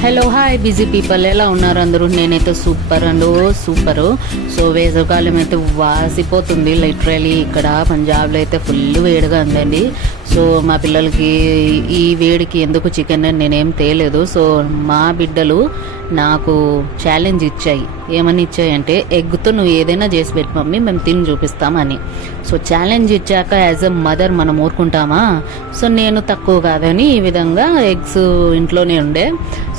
Hello hi busy people, ఎలా ఉన్నారు అందరూ? నేనైతే సూపర్ అండ్ సూపరు. సో వేసవికాలం అయితే వాసిపోతుంది లిటరలీ. ఇక్కడ పంజాబ్లో అయితే ఫుల్ వేడిగా ఉందండి. సో మా పిల్లలకి ఈ వేడికి ఎందుకు చికెన్ అని నేనేం తేలేదు. సో మా బిడ్డలు నాకు ఛాలెంజ్ ఇచ్చాయి. ఏమని ఇచ్చాయంటే, ఎగ్తో నువ్వు ఏదైనా చేసి పెట్టి మమ్మీ, మేము తిని చూపిస్తామని. సో ఛాలెంజ్ ఇచ్చాక యాజ్ ఎ మదర్ మనం ఊరుకుంటామా? సో నేను తక్కువ కాదని ఈ విధంగా ఎగ్స్ ఇంట్లోనే ఉండే.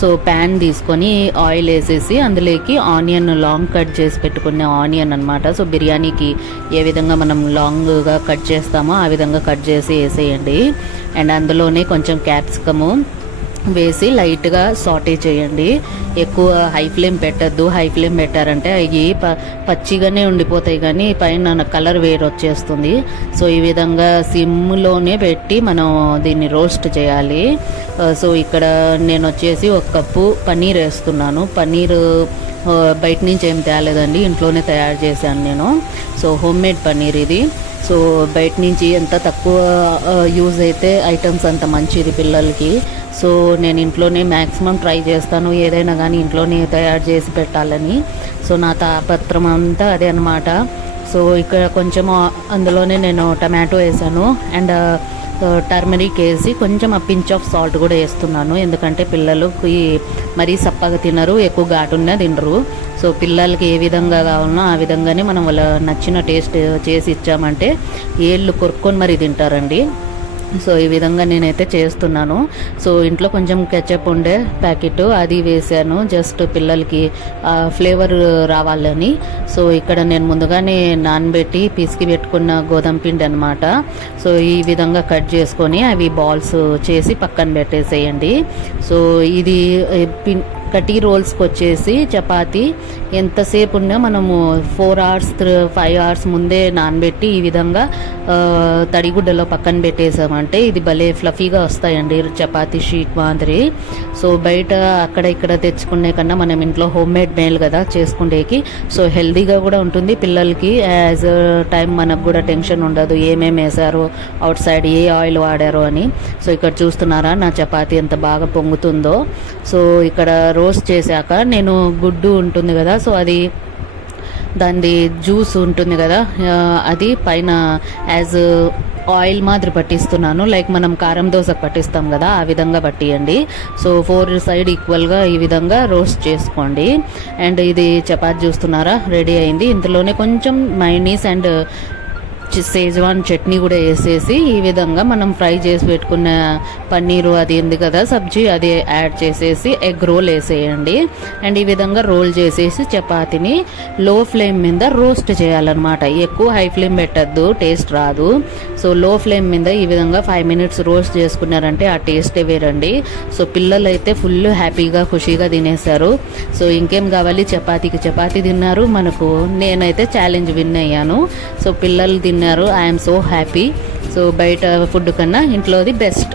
సో ప్యాన్ తీసుకొని ఆయిల్ వేసేసి అందులోకి ఆనియన్ లాంగ్ కట్ చేసి పెట్టుకునే ఆనియన్ అనమాట. సో బిర్యానీకి ఏ విధంగా మనం లాంగ్గా కట్ చేస్తామో ఆ విధంగా కట్ చేసి వేసేయండి. అండ్ అందులోనే కొంచెం క్యాప్సికము వేసి లైట్గా సాటే చేయండి. ఎక్కువ హై ఫ్లేమ్ పెట్టద్దు. హై ఫ్లేమ్ పెట్టారంటే అవి పచ్చిగానే ఉండిపోతాయి, కానీ పైన కలర్ వేరు వచ్చేస్తుంది. సో ఈ విధంగా సిమ్లోనే పెట్టి మనం దీన్ని రోస్ట్ చేయాలి. సో ఇక్కడ నేను వచ్చేసి 1 కప్పు పన్నీర్ వేస్తున్నాను. పన్నీర్ బయట నుంచి ఏం తేలేదండి, ఇంట్లోనే తయారు చేశాను నేను. సో హోమ్ మేడ్ పన్నీర్ ఇది. సో బయట నుంచి ఎంత తక్కువ యూజ్ అయితే ఐటమ్స్ అంత మంచిది పిల్లలకి. సో నేను ఇంట్లోనే మ్యాక్సిమం ట్రై చేస్తాను, ఏదైనా కానీ ఇంట్లోనే తయారు చేసి పెట్టాలని. సో నా తాపత్రం అంతా అదే అనమాట. సో ఇక్కడ కొంచెం అందులోనే నేను టమాటో వేసాను అండ్ టర్మరిక్ వేసి కొంచెం పించ్ ఆఫ్ సాల్ట్ కూడా వేస్తున్నాను. ఎందుకంటే పిల్లలకి మరీ సప్పగా తినరు, ఎక్కువ ఘాటున్నా తినరు. సో పిల్లలకి ఏ విధంగా కావాలనో ఆ విధంగానే మనం వాళ్ళ నచ్చిన టేస్ట్ చేసి ఇచ్చామంటే ఏళ్ళు కొరుక్కొని మరీ తింటారండి. సో ఈ విధంగా నేనైతే చేస్తున్నాను. సో ఇంట్లో కొంచెం కెచప్ ఉండే ప్యాకెట్ అది వేసాను, జస్ట్ పిల్లలకి ఫ్లేవర్ రావాలని. సో ఇక్కడ నేను ముందుగానే నానబెట్టి పిసికి పెట్టుకున్న గోధుమ పిండి అనమాట. సో ఈ విధంగా కట్ చేసుకొని అవి బాల్స్ చేసి పక్కన పెట్టేసేయండి. సో ఇది కటీ రోల్స్కి వచ్చేసి చపాతీ ఎంతసేపు ఉన్నా మనము 4 hours 5 hours ముందే నానబెట్టి ఈ విధంగా తడిగుడ్డలో పక్కన పెట్టేసామంటే ఇది భలే ఫ్లఫీగా వస్తాయండి, చపాతీ షీట్ మాదిరి. సో బయట అక్కడ ఇక్కడ తెచ్చుకునే కన్నా మనం ఇంట్లో హోమ్ మేడ్ మేల్ కదా చేసుకునేకి. సో హెల్దీగా కూడా ఉంటుంది పిల్లలకి. యాజ్ టైం మనకు కూడా టెన్షన్ ఉండదు ఏమేమి వేసారో, అవుట్ సైడ్ ఏ ఆయిల్ వాడారో అని. సో ఇక్కడ చూస్తున్నారా నా చపాతీ ఎంత బాగా పొంగుతుందో. సో ఇక్కడ రోస్ట్ చేశాక నేను గుడ్డు ఉంటుంది కదా, సో అది దాని జ్యూస్ ఉంటుంది కదా, అది పైన యాజ్ ఆయిల్ మాదిరి పట్టిస్తున్నాను. లైక్ మనం కారం దోశకు పట్టిస్తాం కదా, ఆ విధంగా పట్టియండి. సో 4 సైడ్ ఈక్వల్గా ఈ విధంగా రోస్ట్ చేసుకోండి. అండ్ ఇది చపాతీ చూస్తున్నారా రెడీ అయింది. ఇందులోనే కొంచెం మైనీస్ అండ్ షేజ్వాన్ చట్నీ కూడా వేసేసి ఈ విధంగా మనం ఫ్రై చేసి పెట్టుకున్న పన్నీరు అది ఉంది కదా సబ్జీ, అది యాడ్ చేసేసి ఎగ్ రోల్ వేసేయండి. అండ్ ఈ విధంగా రోల్ చేసేసి చపాతీని లో ఫ్లేమ్ మీద రోస్ట్ చేయాలన్నమాట. ఎక్కువ హై ఫ్లేమ్ పెట్టద్దు, టేస్ట్ రాదు. సో లో ఫ్లేమ్ మీద ఈ విధంగా 5 minutes రోస్ట్ చేసుకున్నారంటే ఆ టేస్టే వేరండి. సో పిల్లలు అయితే ఫుల్ హ్యాపీగా ఖుషీగా తినేశారు. సో ఇంకేం కావాలి, చపాతీకి చపాతీ తిన్నారు. మనకు నేనైతే ఛాలెంజ్ విన్ అయ్యాను. సో పిల్లలు తిన్నారు. I'm so happy. సో బయట ఫుడ్ కన్నా ఇంట్లోది బెస్ట్.